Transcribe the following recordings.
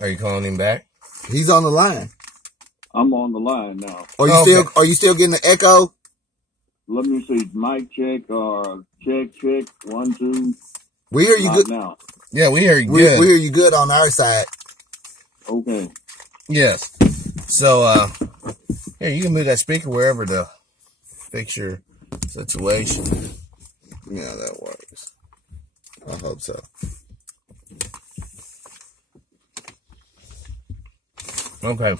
Are you calling him back? He's on the line. I'm on the line now. Are you still getting the echo? Let me see. Mic check or check. 1, 2. We hear you good now. Yeah, we hear you good. We hear you good on our side. Okay. Yes. So, here, you can move that speaker wherever to fix your situation. Yeah, that works. I hope so. Okay.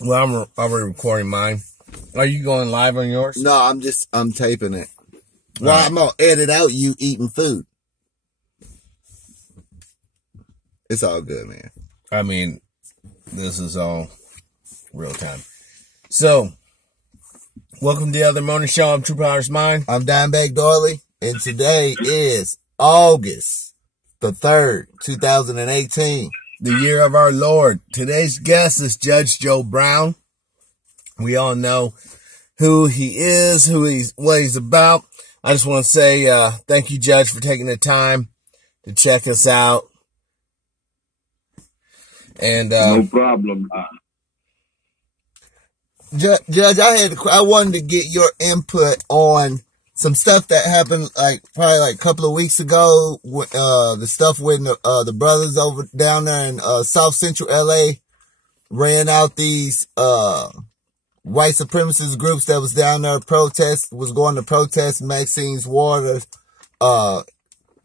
Well, I'm already recording mine. Are you going live on yours? No, I'm taping it. Well, right. I'm going to edit out you eating food. It's all good, man. I mean, this is all real time. So, welcome to the other morning show. I'm TruePowerIsMine. I'm Dimebag Doily, and today is August the 3rd, 2018. The year of our Lord. Today's guest is Judge Joe Brown. We all know who he is, what he's about. I just want to say thank you, Judge, for taking the time to check us out. And no problem. Judge, I wanted to get your input on some stuff that happened probably a couple of weeks ago. The stuff with the brothers over down there in South Central LA ran out these white supremacist groups that was down there was going to protest Maxine's Waters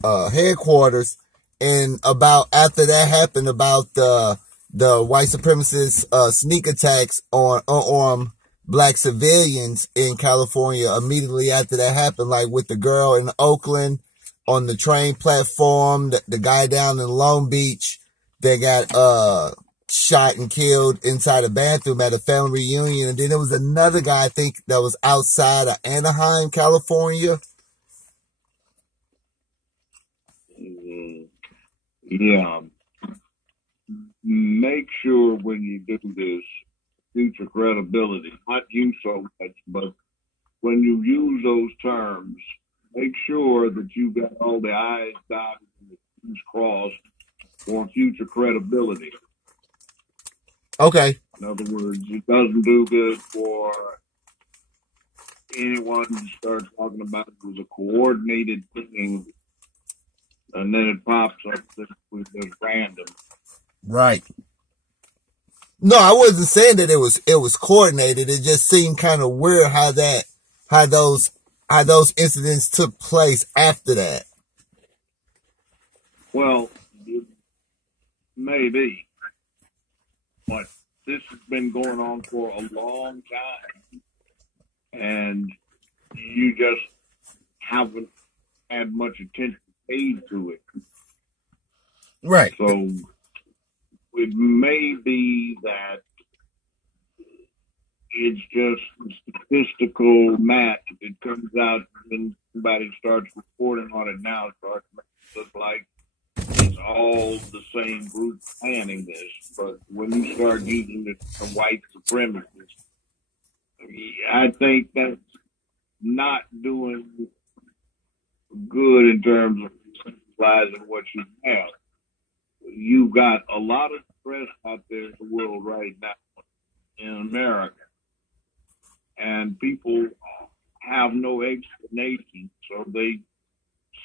headquarters. And after that happened, about the white supremacist sneak attacks on black civilians in California, immediately after that happened, like with the girl in Oakland on the train platform, the guy down in Long Beach that got shot and killed inside a bathroom at a family reunion. And then there was another guy, I think, that was outside of Anaheim, California. Yeah. Make sure when you do this, future credibility, not you so much, but when you use those terms, make sure that you got all the I's dotted and the T's crossed for future credibility. Okay. In other words, it doesn't do good for anyone to start talking about it was a coordinated thing, and then it pops up as random. Right. No, I wasn't saying that it was coordinated. It just seemed kind of weird how those incidents took place after that. Well, maybe, but this has been going on for a long time, and you just haven't had much attention paid to it. Right. So it may be that it's just statistical math. It comes out when somebody starts reporting on it now, it starts making it look like it's all the same group planning this. But when you start using the white supremacists, I think that's not doing good in terms of centralizing what you have. You got a lot of stress out there in the world right now in America, and people have no explanation, so they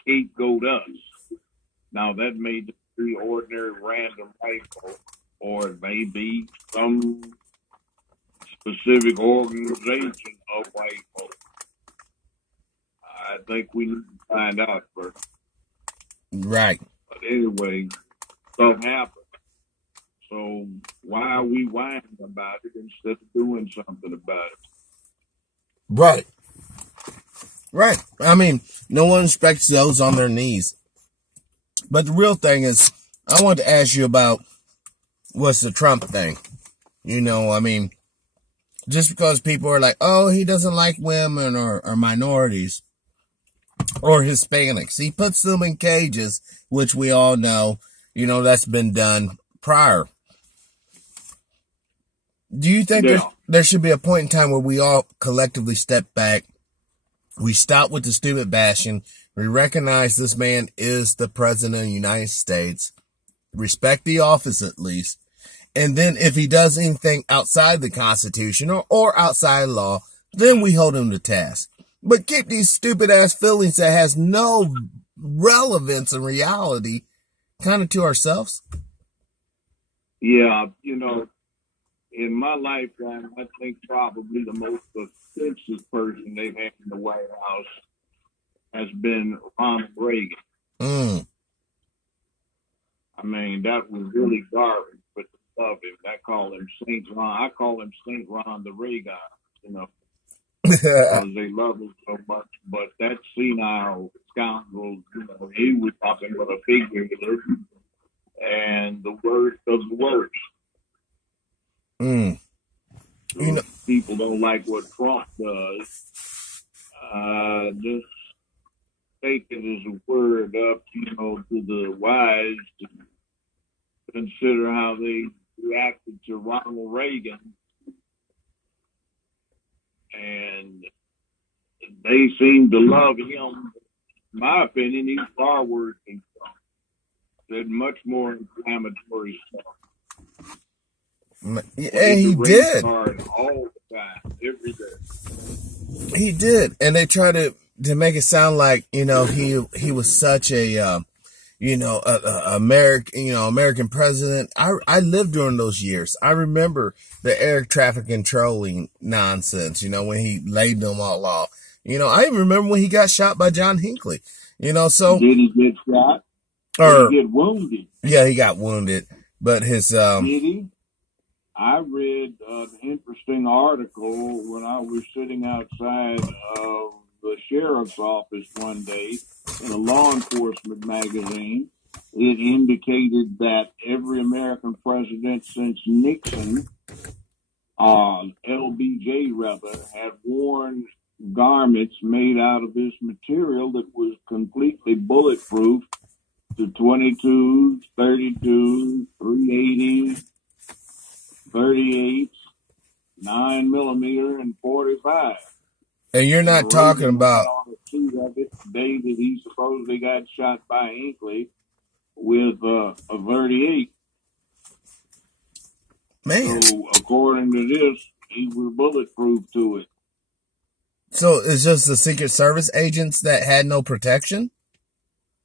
scapegoat us. Now, that may be ordinary random white folk, or it may be some specific organization of white folk. I think we need to find out first. Right. But anyway, stuff happens. So why are we whining about it instead of doing something about it? Right. Right. I mean, no one expects those on their knees. But the real thing is, I want to ask you about what's the Trump thing. You know, I mean, just because people are like, oh, he doesn't like women or minorities or Hispanics. He puts them in cages, which we all know, you know, that's been done prior. Do you think there should be a point in time where we all collectively step back, we stop with the stupid bashing, we recognize this man is the president of the United States, respect the office at least. And then if he does anything outside the Constitution or outside law, then we hold him to task. But keep these stupid ass feelings that has no relevance in reality kind of to ourselves. Yeah, you know, in my lifetime, I think probably the most offensive person they've had in the White House has been Ronald Reagan. I mean, that was really garbage, but I love him. I call him Saint Ron. I call him Saint Ron the Reagan, you know, because they love him so much. But that senile scoundrel, you know, he was talking with a figure and the worst of the worst. You know, people don't like what Trump does. Just take it as a word up, you know, to the wise to consider how they reacted to Ronald Reagan. And they seem to love him. In my opinion, he's far worse than Trump. Said much more inflammatory stuff. Yeah, he did. All the time, every day. He did. And they try to make it sound like, you know, he was such a, American president. I lived during those years. I remember the air traffic controlling nonsense, you know, when he laid them all off. You know, I even remember when he got shot by John Hinckley, you know, so. Did he get shot? Did he get wounded? Yeah, he got wounded, but his, Did he? I read an interesting article when I was sitting outside of the sheriff's office one day in a law enforcement magazine. It indicated that every American president since Nixon, LBJ rather, had worn garments made out of this material that was completely bulletproof to 22s, 32s, 380s, 38s, 9mm, and 45. And you're not talking about on a suit of it the day that he supposedly got shot by Hinckley with a 38. Man. So according to this, he was bulletproof to it. So it's just the Secret Service agents that had no protection?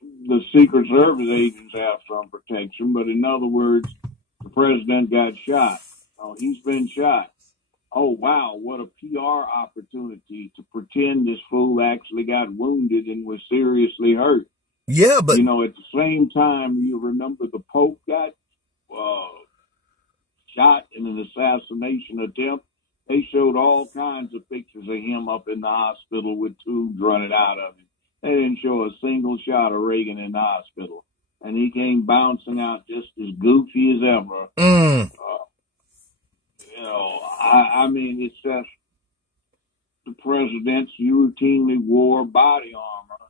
The Secret Service agents have some protection, but in other words, the president got shot. Oh, he's been shot. Oh, wow, what a PR opportunity to pretend this fool actually got wounded and was seriously hurt. Yeah, but... You know, at the same time, you remember the Pope got shot in an assassination attempt. They showed all kinds of pictures of him up in the hospital with tubes running out of him. They didn't show a single shot of Reagan in the hospital. And he came bouncing out just as goofy as ever. You know, I mean, it's just the presidents routinely wore body armor,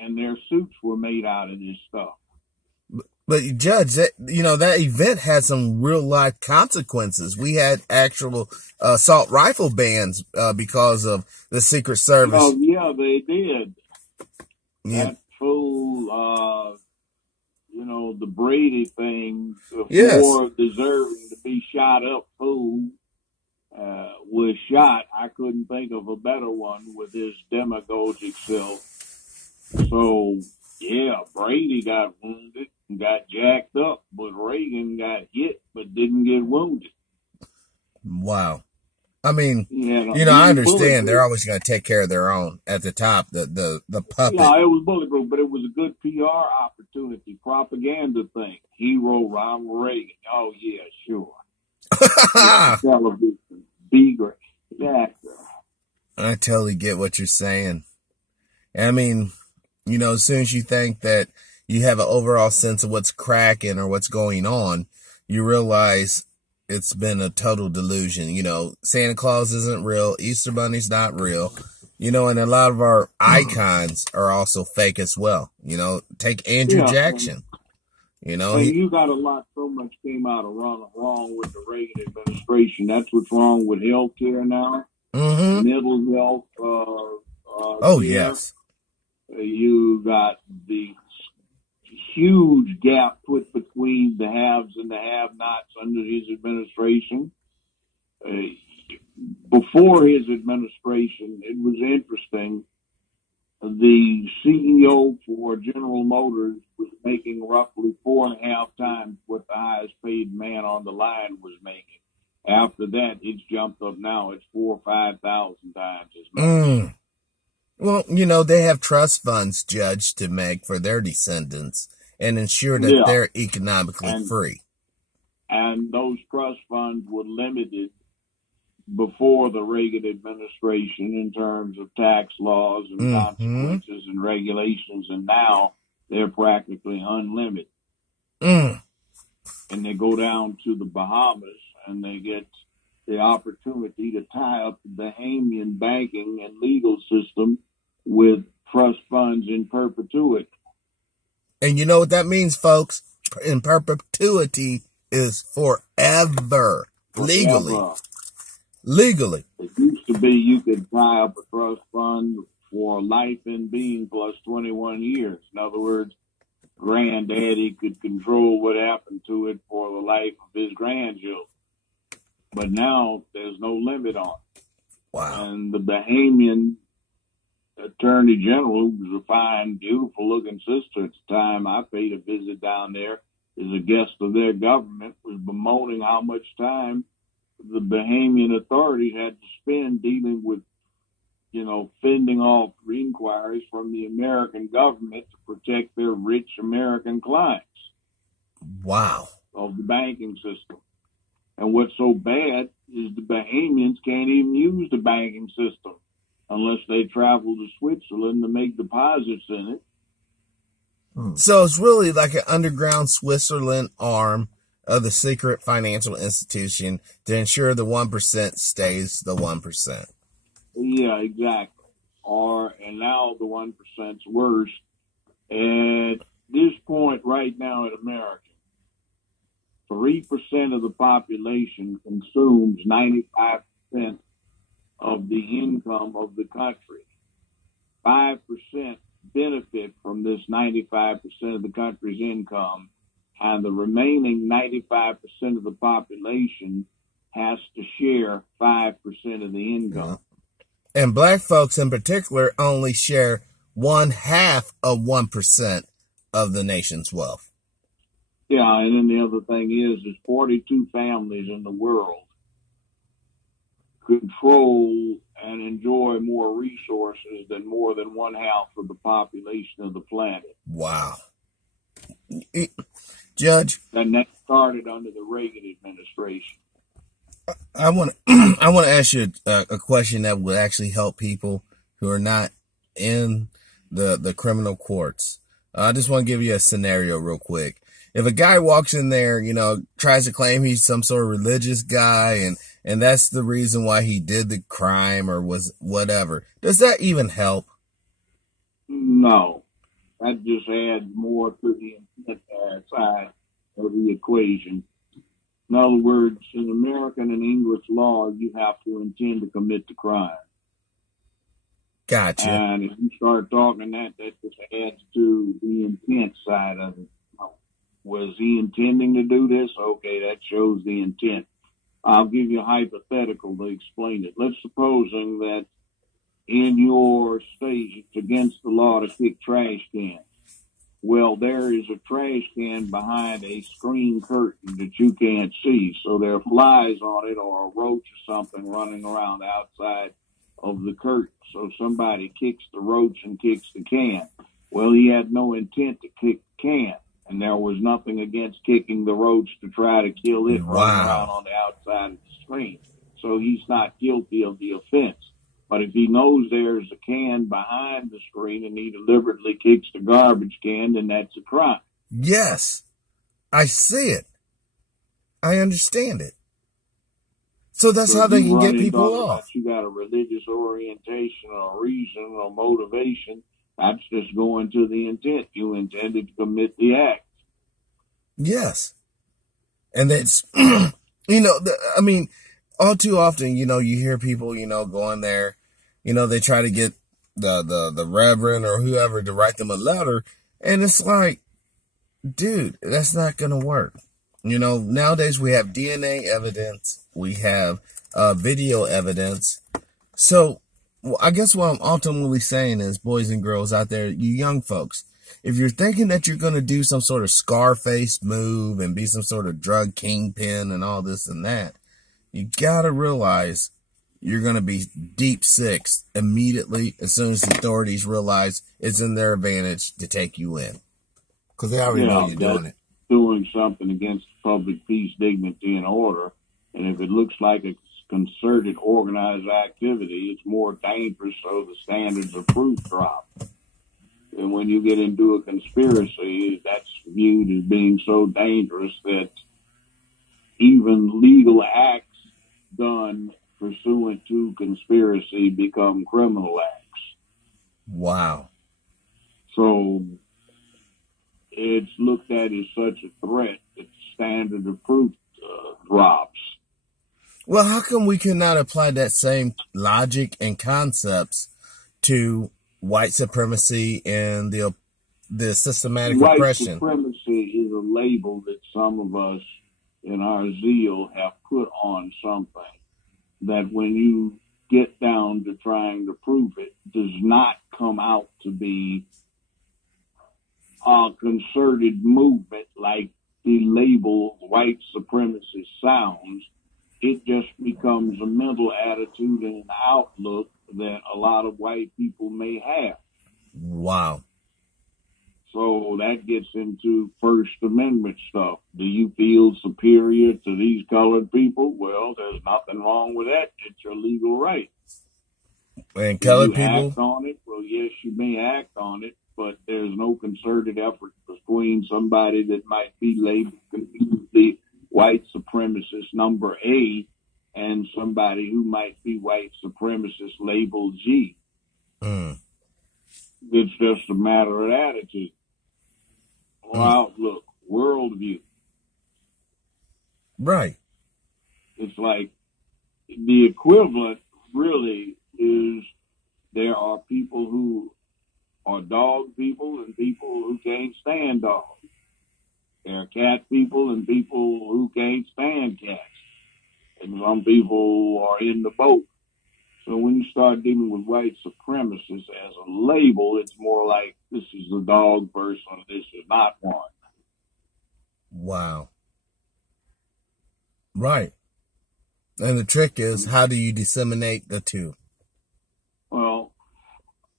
and their suits were made out of this stuff. But Judge, that event had some real life consequences. We had actual assault rifle bans because of the Secret Service. Oh yeah, they did. Yeah. That fool, the Brady thing, the more deserving to be shot up fool was shot. I couldn't think of a better one with his demagogic self. So, yeah, Brady got wounded and got jacked up, but Reagan got hit but didn't get wounded. Wow. I mean, I understand they're always going to take care of their own at the top, the puppet. Yeah, it was bulletproof, but it was a good PR opportunity, propaganda thing. Hero Ronald Reagan. Oh, yeah, sure. Television. Be great. Yeah. I totally get what you're saying. I mean, as soon as you think that you have an overall sense of what's cracking or what's going on, you realize it's been a total delusion. Santa Claus isn't real. Easter Bunny's not real. And a lot of our icons are also fake as well. Take Andrew Jackson. You got a lot, so much came out of wrong with the Reagan administration. That's what's wrong with healthcare now. Mm-hmm. Mental health. Care. Yes. You got the huge gap put between the haves and the have-nots under his administration. Before his administration, it was interesting. The CEO for General Motors was making roughly 4.5 times what the highest paid man on the line was making. After that, it's jumped up now. It's 4,000 or 5,000 times as much. Well, you know, they have trust funds, Judge, to make for their descendants and ensure that they're economically free. And those trust funds were limited before the Reagan administration in terms of tax laws and consequences and regulations, and now they're practically unlimited. And they go down to the Bahamas and they get the opportunity to tie up the Bahamian banking and legal system with trust funds in perpetuity. And you know what that means, folks? In perpetuity is forever. Legally. It used to be you could tie up a trust fund for life in being plus 21 years. In other words, granddaddy could control what happened to it for the life of his grandchildren. But now there's no limit on it. Wow. And the Bahamian Attorney General, who was a fine, beautiful-looking sister at the time I paid a visit down there as a guest of their government, was bemoaning how much time the Bahamian authorities had to spend dealing with, you know, fending off inquiries from the American government to protect their rich American clients. Wow. Of the banking system. And what's so bad is the Bahamians can't even use the banking system unless they travel to Switzerland to make deposits in it. So it's really like an underground Switzerland arm of the secret financial institution to ensure the 1% stays the 1%. Yeah, exactly. And now the 1%'s worse. At this point right now in America, 3% of the population consumes 95% of the income of the country. 5% benefit from this 95% of the country's income, and the remaining 95% of the population has to share 5% of the income. And black folks in particular only share 1/2 of 1% of the nation's wealth. Yeah, and then the other thing is there's 42 families in the world control and enjoy more resources than more than 1/2 of the population of the planet. Wow. Judge? And that started under the Reagan administration. I want to ask you a question that would actually help people who are not in the criminal courts. I just want to give you a scenario real quick. If a guy walks in there, you know, tries to claim he's some sort of religious guy and that's the reason why he did the crime or was whatever, does that even help? No. That just adds more to the intent side of the equation. In other words, in American and English law, you have to intend to commit the crime. Gotcha. And if you start talking that just adds to the intent side of it. Was he intending to do this? Okay, that shows the intent. I'll give you a hypothetical to explain it. Let's supposing that in your state it's against the law to kick trash cans. Well, there is a trash can behind a screen curtain that you can't see, so there are flies on it or a roach or something running around outside of the curtain. So somebody kicks the roach and kicks the can. Well, he had no intent to kick the can. And there was nothing against kicking the roach to try to kill it running around on the outside of the screen. So he's not guilty of the offense. But if he knows there's a can behind the screen and he deliberately kicks the garbage can, then that's a crime. Yes, I see it. I understand it. So that's how they can get people off. You got a religious orientation or reason or motivation. That's just going to the intent. You intended to commit the act. Yes. And that's, you know, I mean, all too often, you know, you hear people, you know, going there, you know, they try to get the reverend or whoever to write them a letter. And it's like, dude, that's not going to work. You know, nowadays we have DNA evidence, we have video evidence. So I guess what I'm ultimately saying is, boys and girls out there, you young folks, if you're thinking that you're going to do some sort of Scarface move and be some sort of drug kingpin and all this and that, you got to realize you're going to be deep six immediately as soon as the authorities realize it's in their advantage to take you in. Because they already know you're doing it. Doing something against public peace, dignity, and order. And if it looks like a concerted, organized activity, it's more dangerous, so the standards of proof drop. And when you get into a conspiracy, that's viewed as being so dangerous that even legal acts done pursuant to conspiracy become criminal acts. Wow. So it's looked at as such a threat that the standard of proof drops. Well, how come we cannot apply that same logic and concepts to white supremacy and the systematic oppression? White supremacy is a label that some of us in our zeal have put on something that when you get down to trying to prove it, does not come out to be a concerted movement like the label white supremacist sounds. It just becomes a mental attitude and an outlook that a lot of white people may have. Wow. So that gets into First Amendment stuff. Do you feel superior to these colored people? Well, there's nothing wrong with that. It's your legal right. And colored people act on it? Well, yes, you may act on it, but there's no concerted effort between somebody that might be labeled the white supremacist number A and somebody who might be white supremacist labeled G. It's just a matter of attitude or outlook, worldview. Right. It's like the equivalent really is there are people who are dog people and people who can't stand dogs. There are cat people and people who can't stand cats. And some people are in the boat. So when you start dealing with white supremacists as a label, it's more like this is a dog person, this is not one. Wow. Right. And the trick is, how do you disseminate the two? Well,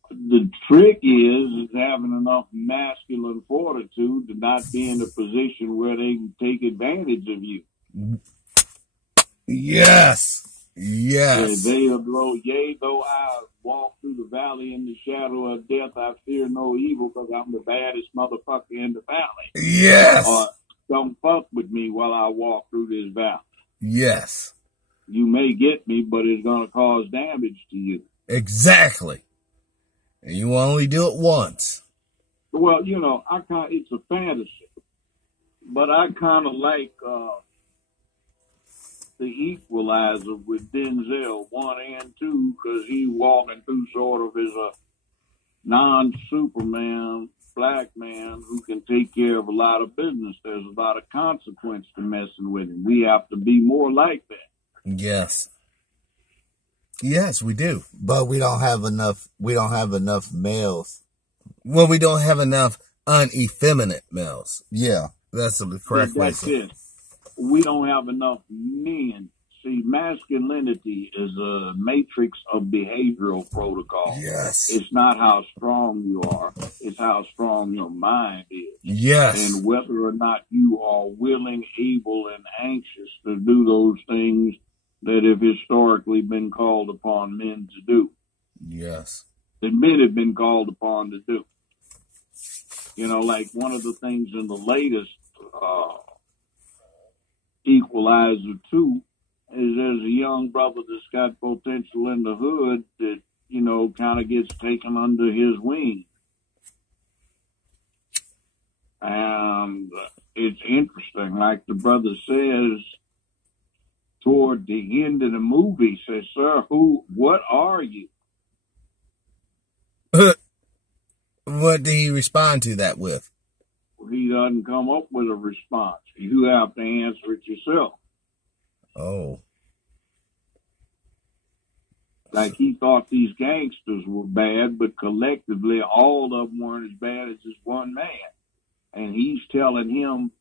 the trick is having enough masculine fortitude to not be in a position where they can take advantage of you. Yes. Yes. They'll blow, yea, though I walk through the valley in the shadow of death, I fear no evil because I'm the baddest motherfucker in the valley. Yes. Or don't fuck with me while I walk through this valley. Yes. You may get me, but it's going to cause damage to you. Exactly. And you only do it once. Well, you know, it's a fantasy, but I kind of like The Equalizer with Denzel 1 and 2 because he's walking through sort of as a non-Superman black man who can take care of a lot of business. There's a lot of consequence to messing with him. We have to be more like that. Yes. Yes, we do. But we don't have enough males. Well, we don't have enough uneffeminate males. Yeah. That's the correct way. That's it. We don't have enough men. See, masculinity is a matrix of behavioral protocol. Yes. It's not how strong you are. It's how strong your mind is. Yes. And whether or not you are willing, able, and anxious to do those things that have historically been called upon men to do. Yes. That men have been called upon to do. You know, like one of the things in the latest Equalizer 2 is there's a young brother that's got potential in the hood that, you know, kind of gets taken under his wing. And it's interesting, like the brother says toward the end of the movie, says, "Sir, what are you?" What did he respond to that with? he doesn't come up with a response. You have to answer it yourself. Oh. Like he thought these gangsters were bad, but collectively all of them weren't as bad as this one man. And he's telling him,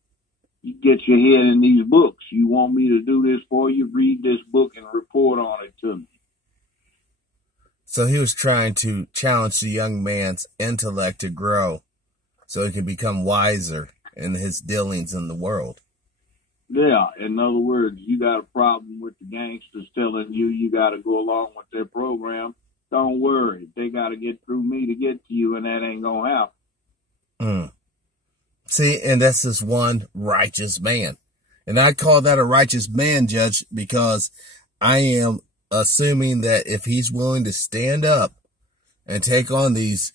you get your head in these books. You want me to do this for you? Read this book and report on it to me. So he was trying to challenge the young man's intellect to grow so he could become wiser in his dealings in the world. Yeah, in other words, you got a problem with the gangsters telling you you got to go along with their program. Don't worry. They got to get through me to get to you, and that ain't going to happen. See, and that's this one righteous man. And I call that a righteous man, Judge, because I am assuming that if he's willing to stand up and take on these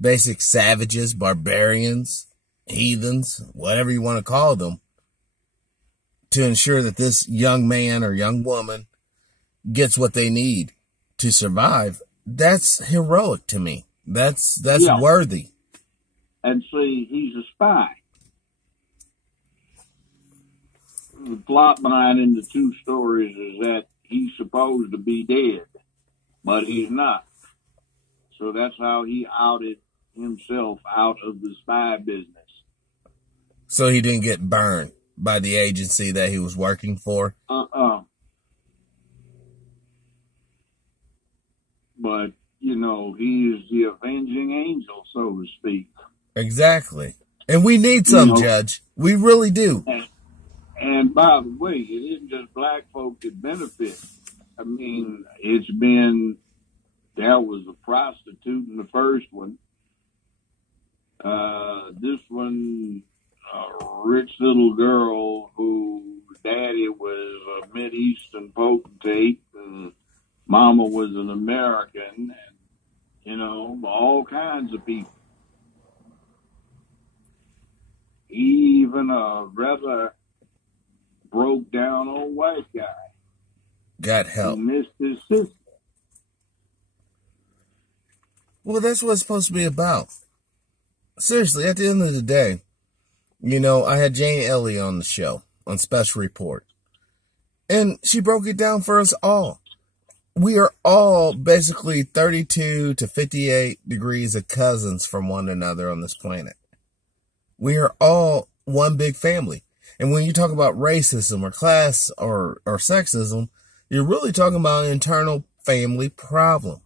basic savages, barbarians, heathens, whatever you want to call them, to ensure that this young man or young woman gets what they need to survive, that's heroic to me. That's worthy. And see, he's a spy. The plot behind in the two stories is that he's supposed to be dead, but he's not. So that's how he outed himself out of the spy business. So he didn't get burned by the agency that he was working for? But, you know, he is the avenging angel, so to speak. Exactly. And we need some, Judge. We really do. And by the way, it isn't just black folk that benefit. I mean, there was a prostitute in the first one. This one, a rich little girl whose daddy was a Mideastern potentate and mama was an American, and, you know, all kinds of people. Even a rather broke down old white guy got help. Who missed his sister. Well, that's what it's supposed to be about. Seriously, at the end of the day, you know, I had Jane Ellie on the show on Special Report, and she broke it down for us all. We are all basically 32 to 58 degrees of cousins from one another on this planet. We are all one big family. And when you talk about racism or class or sexism, you're really talking about an internal family problem.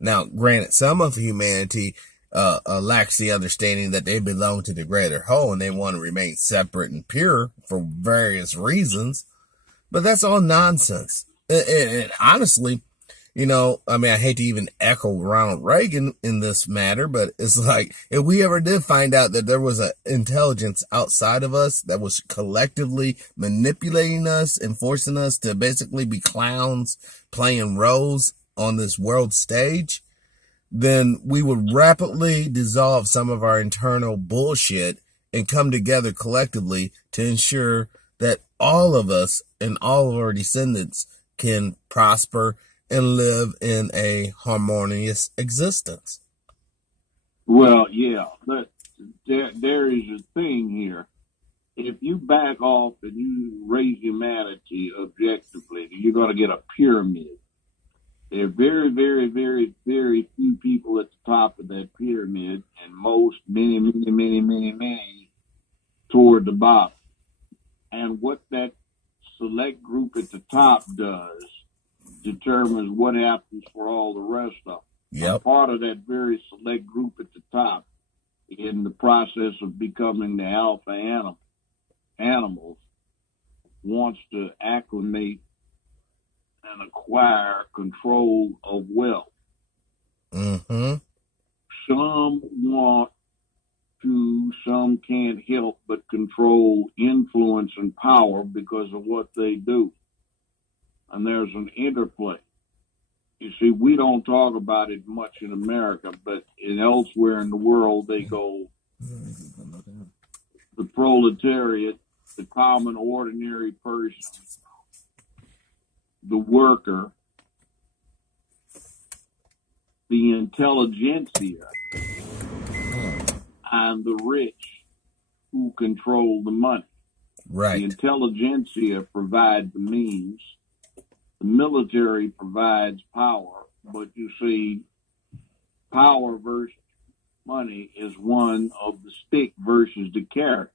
Now, granted, some of humanity lacks the understanding that they belong to the greater whole and they want to remain separate and pure for various reasons. But that's all nonsense. And honestly, you know, I mean, I hate to even echo Ronald Reagan in this matter, but it's like, if we ever did find out that there was an intelligence outside of us that was collectively manipulating us and forcing us to basically be clowns playing roles on this world stage, then we would rapidly dissolve some of our internal bullshit and come together collectively to ensure that all of us and all of our descendants can prosper and live in a harmonious existence. Well, yeah, but there is a thing here. If you back off and you raise humanity objectively, you're going to get a pyramid. There are very, very, very, very few people at the top of that pyramid, and many toward the bottom. And what that select group at the top does determines what happens for all the rest of them. Yep. Part of that very select group at the top, in the process of becoming the alpha animals, wants to acclimate and acquire control of wealth. Mm-hmm. Some want to, some can't help but control influence and power because of what they do. And there's an interplay. You see, we don't talk about it much in America, but elsewhere in the world, they go, the proletariat, the common ordinary person, the worker, the intelligentsia, and the rich who control the money. Right. The intelligentsia provide the means. The military provides power, but you see, power versus money is one of the stick versus the carrot.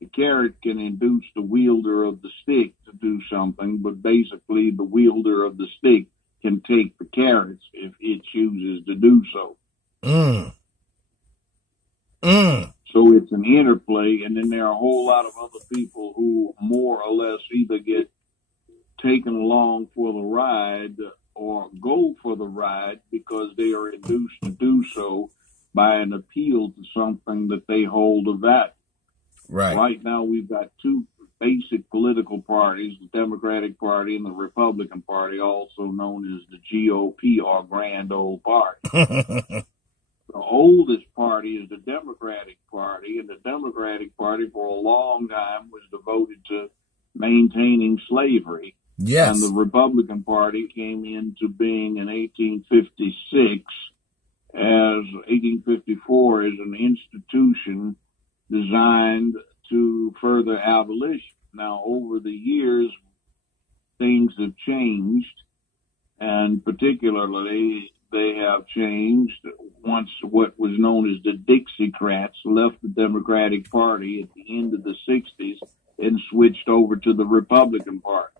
The carrot can induce the wielder of the stick to do something, but basically the wielder of the stick can take the carrots if it chooses to do so. So it's an interplay, and then there are a whole lot of other people who more or less either get taken along for the ride or go for the ride because they are induced to do so by an appeal to something that they hold of that. Right now, we've got two basic political parties, the Democratic Party and the Republican Party, also known as the GOP, or Grand Old Party. The oldest party is the Democratic Party, and the Democratic Party for a long time was devoted to maintaining slavery. Yes. And the Republican Party came into being in 1856 as 1854 as an institution designed to further abolition. Now, over the years, things have changed, and particularly they have changed once what was known as the Dixiecrats left the Democratic Party at the end of the 60s and switched over to the Republican Party.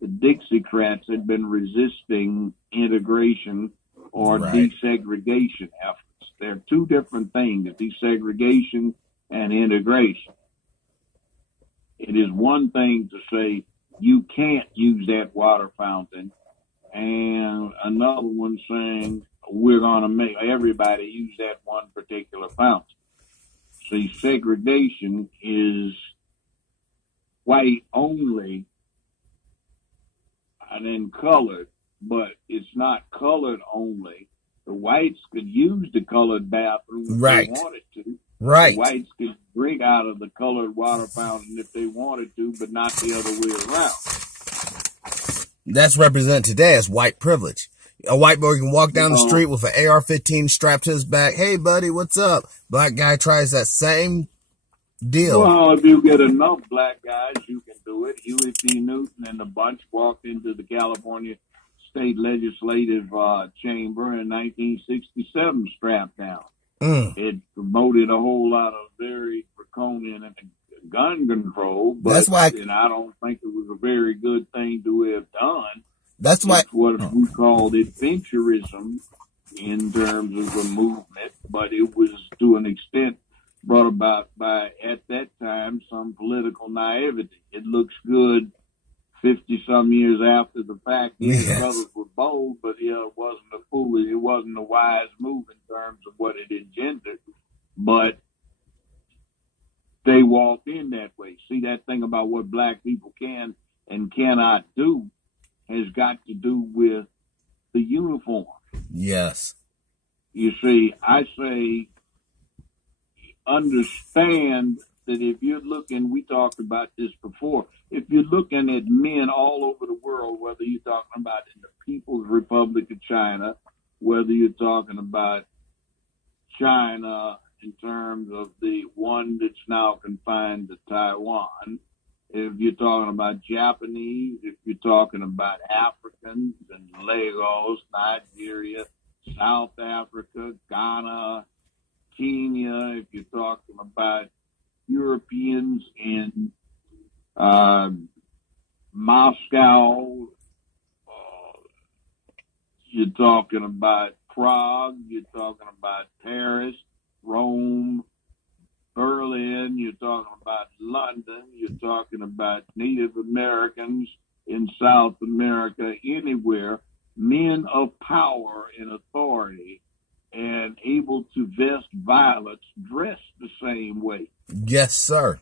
The Dixiecrats had been resisting integration or desegregation efforts. They're two different things, desegregation and integration. It is one thing to say you can't use that water fountain, and another one saying we're going to make everybody use that one particular fountain. See, segregation is white only and then colored, but it's not colored only. The whites could use the colored bathroom if they wanted to. Right. The whites could drink out of the colored water fountain if they wanted to, but not the other way around. That's represented today as white privilege. A white boy can walk down the street with an AR-15 strapped to his back. Hey, buddy, what's up? Black guy tries that same deal. Well, if you get enough black guys, you can do it. Huey P. Newton and a bunch walked into the California State Legislative Chamber in 1967 strapped down. It promoted a whole lot of very draconian gun control, but that's why, and I don't think it was a very good thing to have done. That's why it's what we called adventurism in terms of the movement, but it was to an extent brought about by, at that time, some political naivety. It looks good 50-some years after the fact. Yes, brothers were bold, but it wasn't a foolish, it wasn't a wise move in terms of what it engendered. But they walked in that way. See, that thing about what black people can and cannot do has got to do with the uniform. Yes. You see, I say, understand that if you're looking, we talked about this before, if you're looking at men all over the world, whether you're talking about in the People's Republic of China, whether you're talking about China in terms of the one that's now confined to Taiwan, if you're talking about Japanese, if you're talking about Africans in Lagos, Nigeria, South Africa, Ghana, Kenya, if you're talking about Europeans in Moscow, you're talking about Prague, you're talking about Paris, Rome, Berlin, you're talking about London, you're talking about Native Americans in South America, anywhere, men of power and authority and able to vest violence dress the same way. Yes, sir.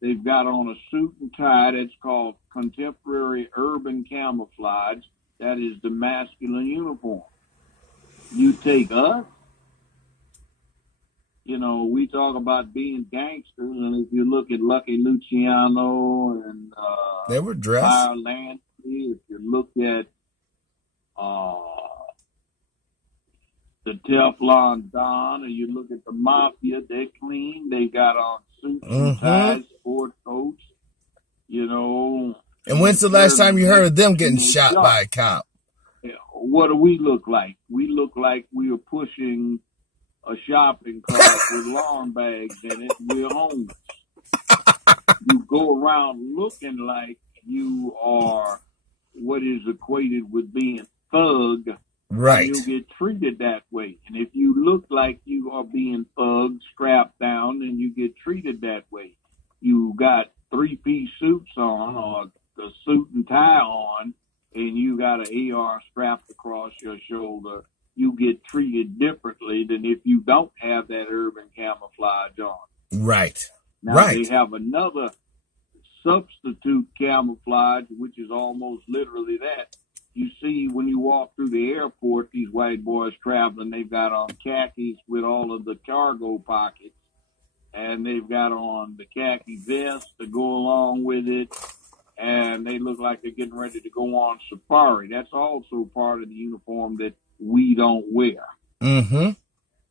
They've got on a suit and tie that's called contemporary urban camouflage. That is the masculine uniform. You take us, you know, we talk about being gangsters, and if you look at Lucky Luciano and they were dressed. Fire Lansky, if you look at the Teflon Don, or you look at the Mafia, they're clean. They got on suits and ties, sport coats, you know. And when's the last time you heard of them getting shot by a cop? What do we look like? We look like we are pushing a shopping cart with lawn bags in it. We're homeless. You go around looking like you are what is equated with being thug. Right. And you get treated that way. And if you look like you are being thugged, strapped down, then you get treated that way. You got three-piece suits on, or the suit and tie on, and you got an AR strapped across your shoulder, you get treated differently than if you don't have that urban camouflage on. Right. Now, they have another substitute camouflage, which is almost literally that. You see, when you walk through the airport, these white boys traveling, they've got on khakis with all of the cargo pockets, and they've got on the khaki vest to go along with it, and they look like they're getting ready to go on safari. That's also part of the uniform that we don't wear. Mm-hmm.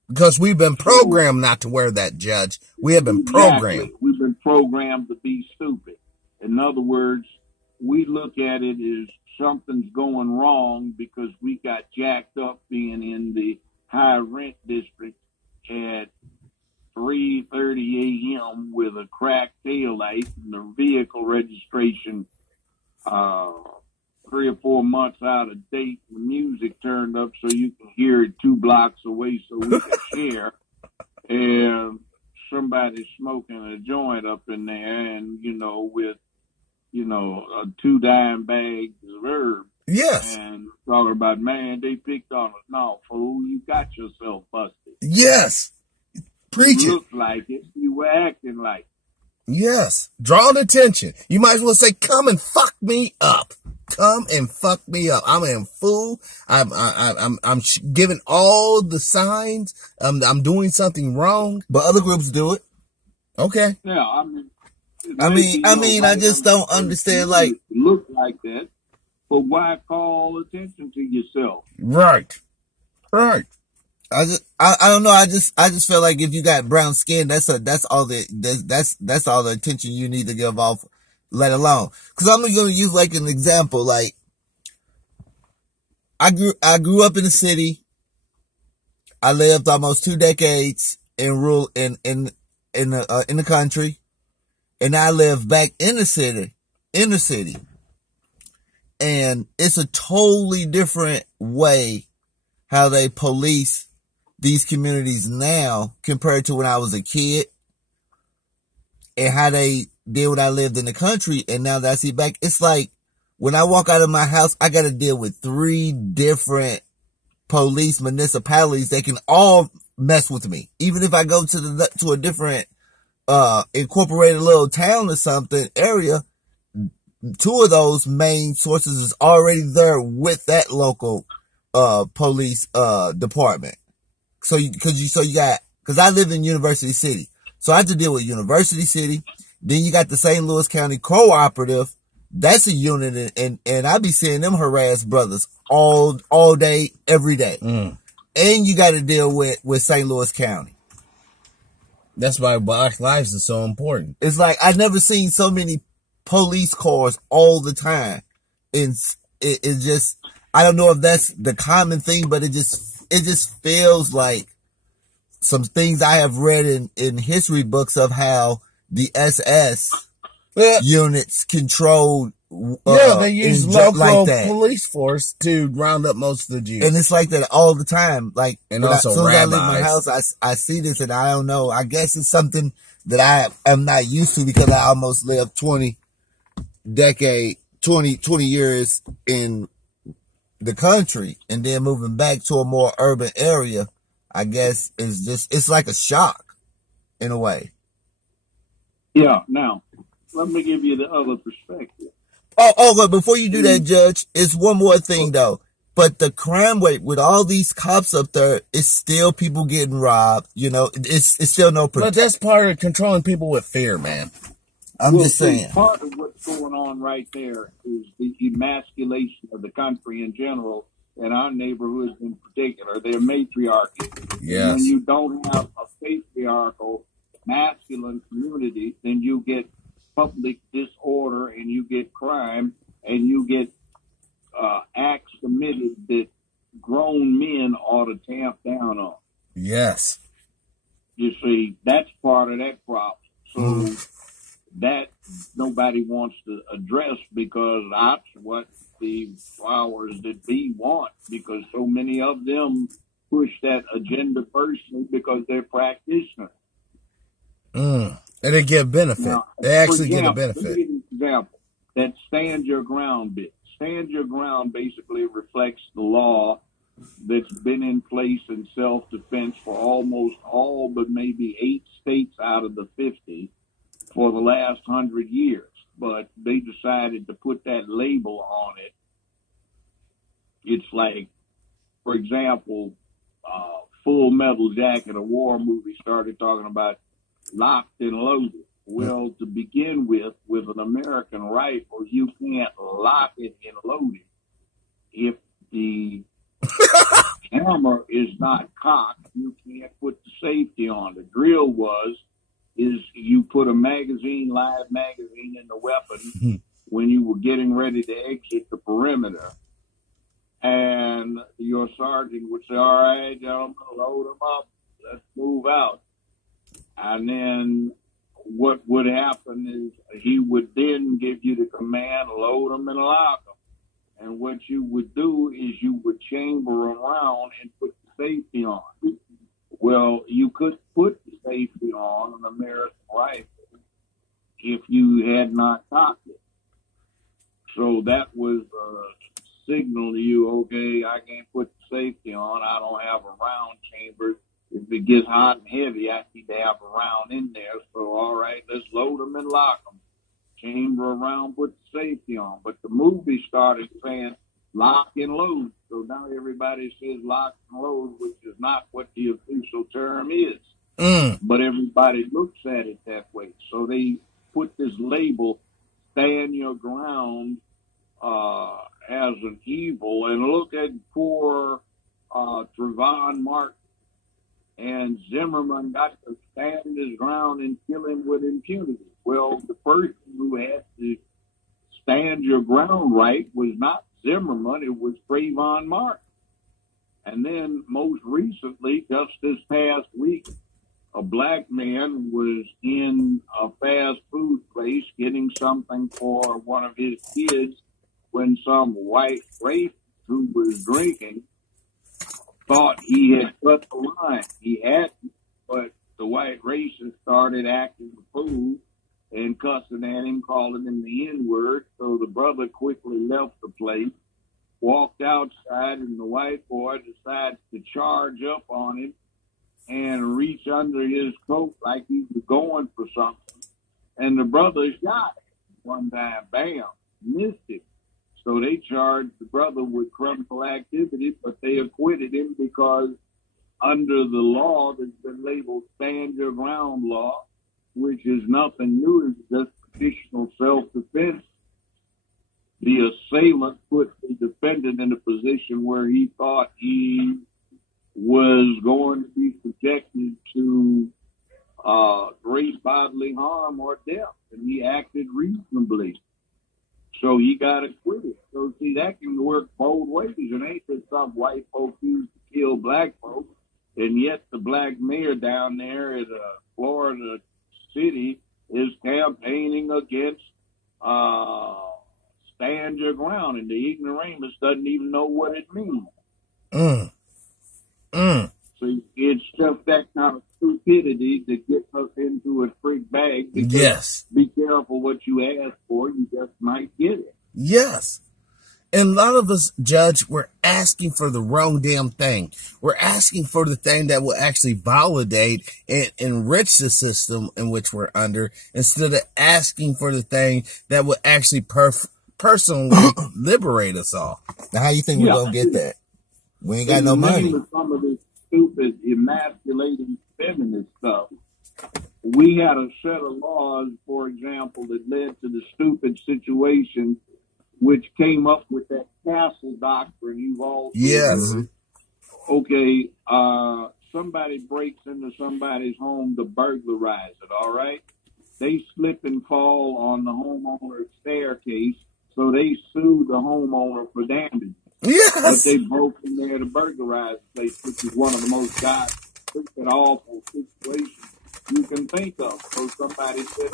Because we've been programmed not to wear that, Judge. We have been programmed. Exactly. We've been programmed to be stupid. In other words, we look at it as something's going wrong because we got jacked up being in the high rent district at 3:30 a.m. with a cracked taillight and the vehicle registration 3 or 4 months out of date. The music turned up so you can hear it 2 blocks away so we can share. And somebody's smoking a joint up in there, and with 2 dime bags of herb. Yes. And talking about, man, they picked on us. No, fool, you got yourself busted. Yes. Preach you it. looked like it. You were acting like it. Yes. Drawing attention. You might as well say, come and fuck me up. Come and fuck me up. I'm a fool. I'm giving all the signs. I'm doing something wrong. But other groups do it. Okay. Yeah, I just don't understand, like, look like that, but why call attention to yourself? Right. Right. I don't know. I just feel like if you got brown skin, that's all the attention you need to give off, let alone. Cause I'm going to use like an example. Like, I grew up in the city. I lived almost 2 decades in the country. And I live back in the city. And it's a totally different way how they police these communities now compared to when I was a kid, and how they did when I lived in the country. And now that I see back, it's like when I walk out of my house, I got to deal with 3 different police municipalities that can all mess with me. Even if I go to a different incorporated little town or something area, 2 of those main sources is already there with that local police department. Cause I live in University City. So I have to deal with University City. Then you got the St. Louis County Cooperative. That's a unit, and I be seeing them harass brothers all day, every day. And you got to deal with St. Louis County. That's why Black lives are so important. It's like I've never seen so many police cars all the time. And it just, I don't know if that's the common thing, but it just feels like some things I have read in history books of how the SS units controlled. They use local police force to round up most of the Jews. And it's like that all the time. Like, and also as soon as I leave my rabbis. house, I see this and I don't know. I guess it's something that I am not used to because I almost lived 20 years in the country, and then moving back to a more urban area, I guess it's like a shock in a way. Yeah. Now, let me give you the other perspective. But before you do that, Judge, it's one more thing though. But the crime rate with all these cops up there, it's still people getting robbed. It's still no protection. But that's part of controlling people with fear, man. I'm just saying. Part of what's going on right there is the emasculation of the country in general in our neighborhoods in particular. They're matriarchy. Yes. And when you don't have a patriarchal masculine community, then you get public disorder and you get crime and you get acts committed that grown men ought to tamp down on. Yes. You see, that's part of that problem. So that nobody wants to address, because that's what the powers that be want, because so many of them push that agenda personally because they're practitioners. And they get benefit. Now, they actually example, get a benefit. Let me give you an example. That stand your ground bit. Stand your ground basically reflects the law that's been in place in self-defense for almost all but maybe 8 states out of the 50 for the last 100 years. But they decided to put that label on it. It's like, for example, Full Metal Jacket, a war movie, started talking about locked and loaded. Well, to begin with an American rifle, you can't lock it and load it if the hammer is not cocked. You can't put the safety on. The drill is you put a live magazine in the weapon when you were getting ready to exit the perimeter. And your sergeant would say, all right, gentlemen, load them up. Let's move out. And then what would happen is he would then give you the command, load them and lock them. And what you would do is you would chamber around and put the safety on. Well, you could put the safety on an American rifle if you had not cocked it. So that was a signal to you, okay, I can't put the safety on. I don't have a round chamber. If it gets hot and heavy, I need to have a round in there. So, all right, let's load them and lock them. Chamber around, put the safety on. But the movie started saying lock and load. So now everybody says lock and load, which is not what the official term is. But everybody looks at it that way. So they put this label, stand your ground, as an evil. And look at poor Trayvon Martin. And Zimmerman got to stand his ground and kill him with impunity. Well, the person who had to stand your ground right was not Zimmerman, it was Trayvon Martin. And then most recently, just this past week, a black man was in a fast food place getting something for one of his kids when some white racist who was drinking thought he had cut the line. He hadn't, but the white racist started acting a fool and cussing at him, calling him the N-word. So the brother quickly left the place, walked outside, and the white boy decides to charge up on him and reach under his coat like he was going for something. And the brother shot him one time, bam, missed him. So they charged the brother with criminal activity, but they acquitted him because under the law that's been labeled stand your ground law, which is nothing new, it's just traditional self-defense, the assailant put the defendant in a position where he thought he was going to be subjected to great bodily harm or death, and he acted reasonably. So he got acquitted. So, see, that can work both ways. It ain't that some white folks used to kill black folks, and yet the black mayor down there at Florida City is campaigning against stand your ground, and the ignoramus doesn't even know what it means. So it's just that kind of stupidity that gets us into a trick bag. Yes. Be careful what you ask for. You just might get it. Yes. And a lot of us, Judge, we're asking for the wrong damn thing. We're asking for the thing that will actually validate and enrich the system in which we're under, instead of asking for the thing that will actually personally liberate us all. Now, how you think we're going to get that? We ain't got no money. Some of this stupid, emasculating feminist stuff. We had a set of laws, for example, that led to the stupid situation which came up with that castle doctrine. You've all Yes. Okay, somebody breaks into somebody's home to burglarize it, all right? They slip and fall on the homeowner's staircase, so they sue the homeowner for damage. Yes. But they broke in there to burglarize the place, which is one of the most God-freaking awful situations you can think of. So somebody said,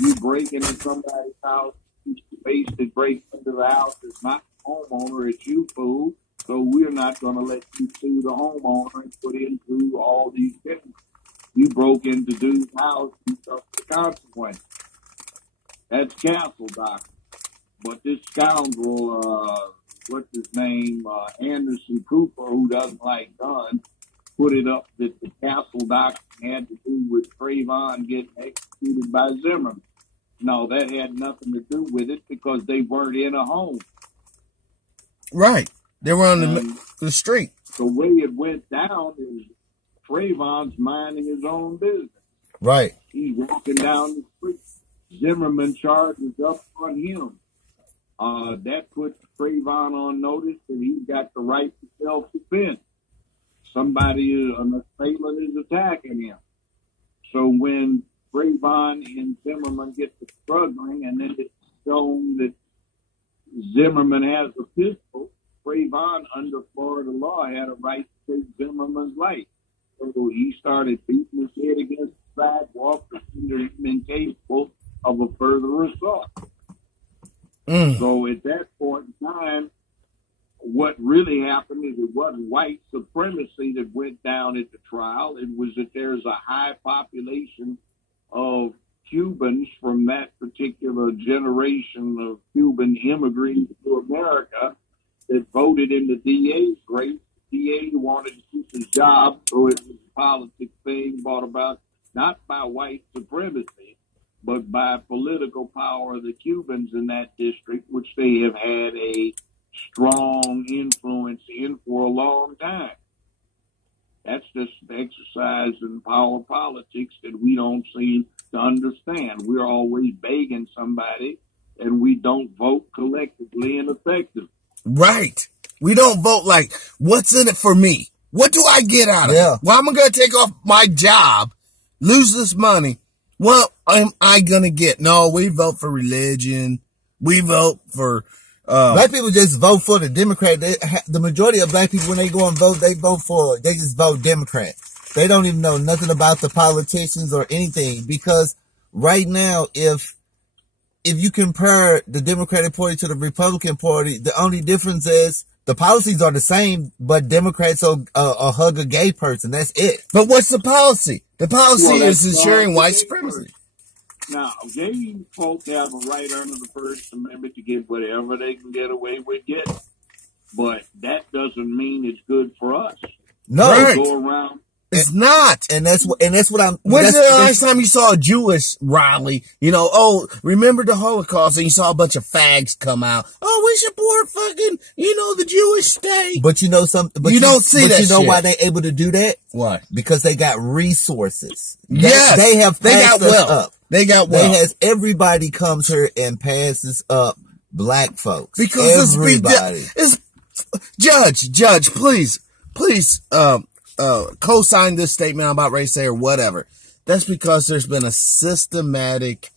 you break into somebody's house, you basically break into the house. It's not the homeowner, it's you, fool. So we're not going to let you sue the homeowner and put him through all these things. You broke into dude's house, you suffer the consequence. That's castle doctrine. But this scoundrel, what's his name, Anderson Cooper, who doesn't like guns, put it up that the castle doctrine had to do with Trayvon getting executed by Zimmerman. No, that had nothing to do with it because they weren't in a home. Right. They were on the street. The way it went down is Trayvon's minding his own business. Right. He's walking down the street. Zimmerman charges up on him. That puts Trayvon on notice that he's got the right to self-defense. An assailant is attacking him. So when Trayvon and Zimmerman get to struggling and then it's shown that Zimmerman has a pistol, Trayvon, under Florida law, had a right to take Zimmerman's life. So he started beating his head against the sidewalk to render him incapable of a further assault. So at that point in time, what really happened is it wasn't white supremacy that went down at the trial. It was that there's a high population of Cubans from that particular generation of Cuban immigrants to America that voted in the DA's race. The DA wanted to keep his job, so it was a politics thing brought about not by white supremacy, but by political power of the Cubans in that district, which they have had a strong influence in for a long time. That's just an exercise in power politics that we don't seem to understand. We're always begging somebody, and we don't vote collectively and effectively. Right. We don't vote like, what's in it for me? What do I get out of it? Well, I'm going to take off my job, lose this money. What am I going to get? No, we vote for religion. We vote for... black people just vote for the Democrat. The majority of black people, when they go and vote, they just vote Democrat. They don't even know nothing about the politicians or anything, because right now, if you compare the Democratic Party to the Republican Party, the only difference is the policies are the same, but Democrats will hug a gay person. That's it. But what's the policy? The policy is ensuring white supremacy. Now, gay folks have a right under the First Amendment to get whatever they can get away with getting. But that doesn't mean it's good for us. No. Right. Go around. It's not. And that's what I'm... When's the last time you saw a Jewish rally? You know, remember the Holocaust, and you saw a bunch of fags come out. Oh, we support fucking, the Jewish state. But you know something... But you don't see that But you know shit. why they able to do that? Why? Because they got resources. Yes. They have got passed us wealth. up. They got wealth. Everybody comes here and passes up black folks. Because everybody. Judge, please, co-sign this statement I'm about ready to say or whatever. That's because there's been a systematic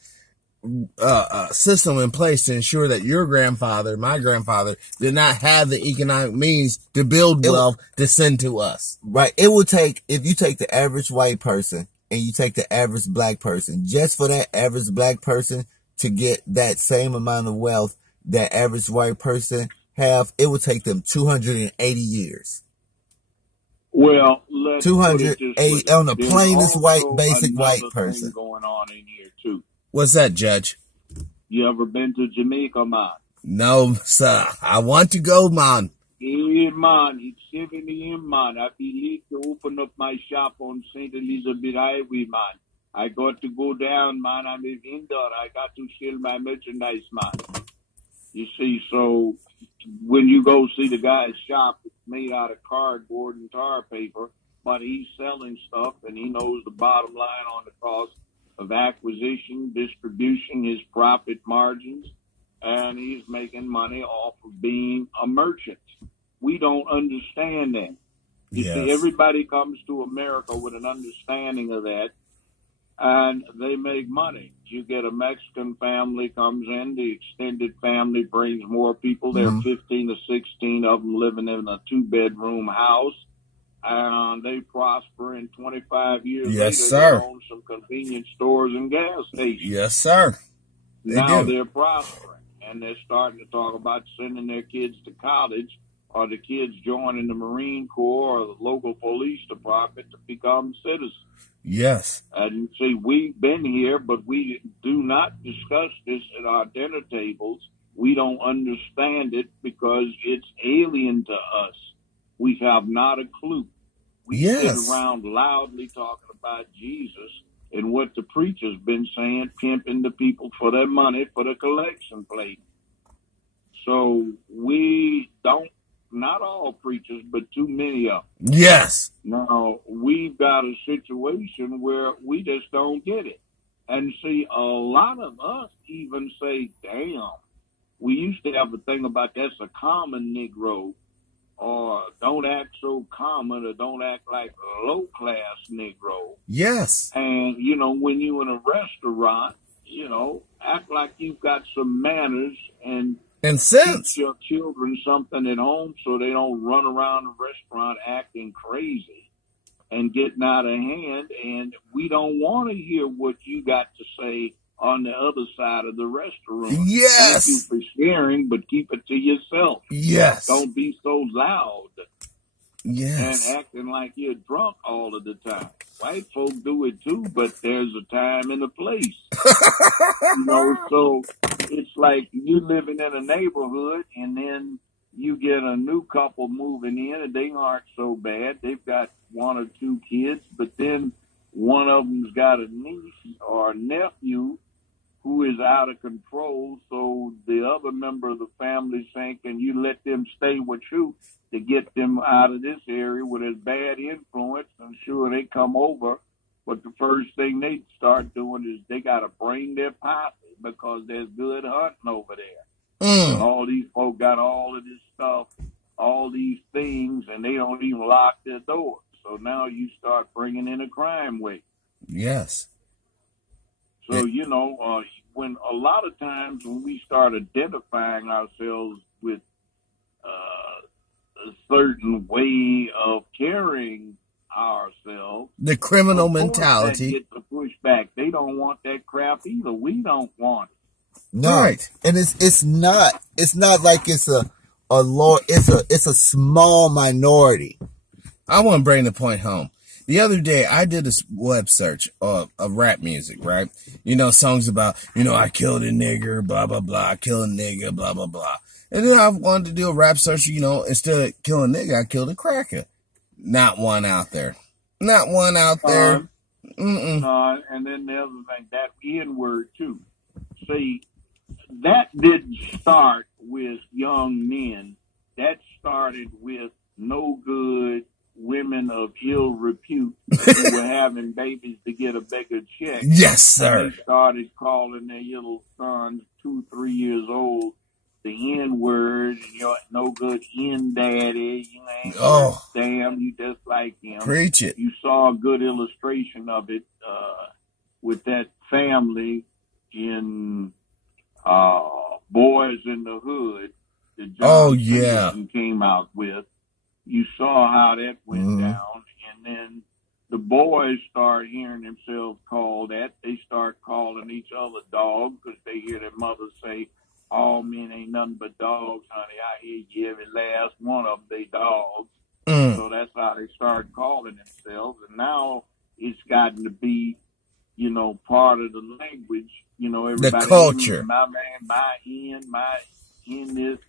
system in place to ensure that your grandfather, my grandfather, did not have the economic means to build wealth to send to us. Right. It will take, if you take the average white person and you take the average black person, just for that average black person to get that same amount of wealth that average white person have, it would take them 280 years. Well, let's 280 on the plainest white, basic white person. Going on in here too. What's that, Judge? You ever been to Jamaica, man? No, sir. I want to go, man. Yeah, man. It's 7 a.m., man. I believe to open up my shop on St. Elizabeth Highway, man. I got to go down, man. I'm in indoor. I got to sell my merchandise, man. You see, so when you go see the guy's shop, it's made out of cardboard and tar paper, but he's selling stuff and he knows the bottom line on the cost of acquisition, distribution, his profit margins. and he's making money off of being a merchant. We don't understand that. You see, everybody comes to America with an understanding of that, and they make money. You get a Mexican family comes in, the extended family brings more people. There are 15 to 16 of them living in a 2-bedroom house, and they prosper. In 25 years later, they own some convenience stores and gas stations. Yes, sir. Now they're prospering, and they're starting to talk about sending their kids to college, or the kids joining the Marine Corps or the local police department to become citizens. Yes. And see, we've been here, but we do not discuss this at our dinner tables. We don't understand it because it's alien to us. We have not a clue. We sit around loudly talking about Jesus and what the preacher's been saying, pimping the people for their money for the collection plate. So we don't, not all preachers, but too many of them. Yes. Now, we've got a situation where we just don't get it. And see, a lot of us even say, damn, we used to have a thing about that's a common Negro, or don't act so common, or don't act like a low-class Negro. Yes. And, you know, when you in a restaurant, you know, act like you've got some manners and sense. Teach your children something at home so they don't run around the restaurant acting crazy and getting out of hand. And we don't want to hear what you got to say on the other side of the restaurant. Yes. Thank you for sharing, but keep it to yourself. Yes. Don't be so loud. Yes. And acting like you're drunk all of the time. White folk do it too, but there's a time and a place. You know, so it's like you living in a neighborhood and then you get a new couple moving in and they aren't so bad. They've got 1 or 2 kids, but then one of them's got a niece or a nephew who is out of control. So the other member of the family saying, can you let them stay with you to get them out of this area with a bad influence? I'm sure they come over, but the first thing they start doing is they got to bring their posse because there's good hunting over there. And all these folk got all of this stuff, all these things, and they don't even lock their doors. So now you start bringing in a crime wave. Yes. So, you know, when a lot of times when we start identifying ourselves with a certain way of carrying ourselves, the criminal mentality gets a pushback. They don't want that crap either. We don't want it. No, right. And it's not like it's a small minority. I want to bring the point home. The other day, I did a web search of rap music, right? You know, songs about, you know, I killed a nigger, blah, blah, blah, I killed a nigga, blah, blah, blah. And then I wanted to do a rap search, you know, instead of killing a nigga, I killed a cracker. Not one out there. Not one out there. And then the other thing, that N-word too. See, that didn't start with young men. That started with no good women of ill repute who were having babies to get a bigger check. Yes, sir. And they started calling their little sons 2, 3 years old the N-word, you're no good N daddy, you ain't damn, you just like him. Preach it. You saw a good illustration of it with that family in Boys in the Hood that John Singleton came out with. You saw how that went down, and then the boys start hearing themselves called that. They start calling each other dogs because they hear their mother say, all men ain't nothing but dogs, honey. I hear you every last one of them, they dogs. So that's how they start calling themselves. And now it's gotten to be, you know, part of the language. You know, everybody. The culture. My man, my in this,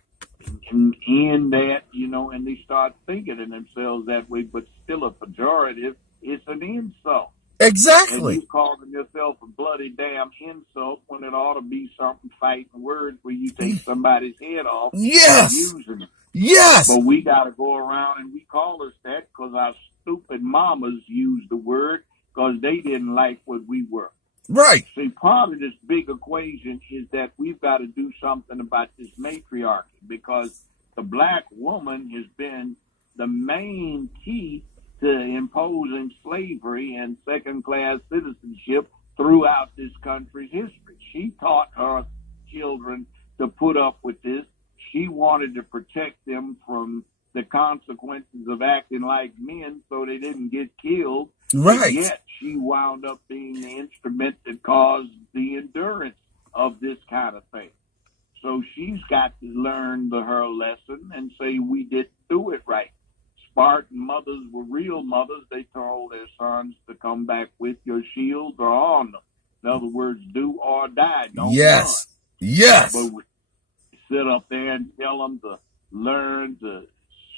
in that, you know, and they start thinking of themselves that way, but still a pejorative. It's an insult. Exactly. And you calling yourself a bloody damn insult when it ought to be something fighting words where you take somebody's head off. Yes. Using it. Yes. But we got to go around and we call us that because our stupid mamas used the word because they didn't like what we were. Right. See, part of this big equation is that we've got to do something about this matriarchy, because the black woman has been the main key to imposing slavery and second-class citizenship throughout this country's history. She taught her children to put up with this. She wanted to protect them from the consequences of acting like men so they didn't get killed. Right. But yet she wound up being the instrument that caused the endurance of this kind of thing. So she's got to learn her lesson and say, we didn't do it right. Spartan mothers were real mothers. They told their sons to come back with your shields or on them. In other words, do or die. Don't Yes. run. Yes. But we sit up there and tell them to learn to